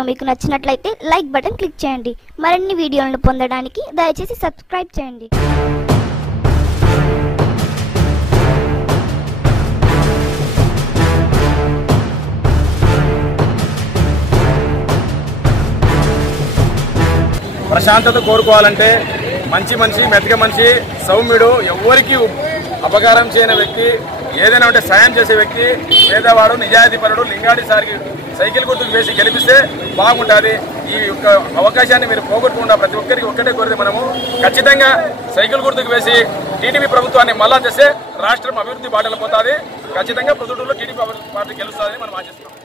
Video మీకు నచ్చినట్లయితే like button click చేయండి. మరిన్ని వీడియోలను పొందడానికి దయచేసి సబ్స్క్రైబ్ చేయండి. ప్రశాంతత కోరుకోవాలంటే మంచి మనిషి, మెతక మనిషి, సౌమ్యుడు, ఎవరికి అపకారం చేయని వ్యక్తి, ఏదైనా ఉంటే సాయం చేసే వ్యక్తి, పేదవాడు, నిజాయితీపరుడు, లింగాడి సారికి సైకిల్ గుర్తుకు వేసి గెలిపిస్తే బాగుంటుంది. ఈ యొక్క అవకాశాన్ని మీరు పోగొట్టకుండా ప్రతి ఒక్కరికి ఒక్కటే కోరితే మనము ఖచ్చితంగా సైకిల్ గుర్తుకు వేసి టీడీపీ ప్రభుత్వాన్ని మళ్ళా చేస్తే రాష్ట్రం అభివృద్ధి బాటలు పోతుంది. ఖచ్చితంగా ప్రొద్దుటూరులో టీడీపీ పార్టీ గెలుస్తుందని మనం ఆశిస్తున్నాం.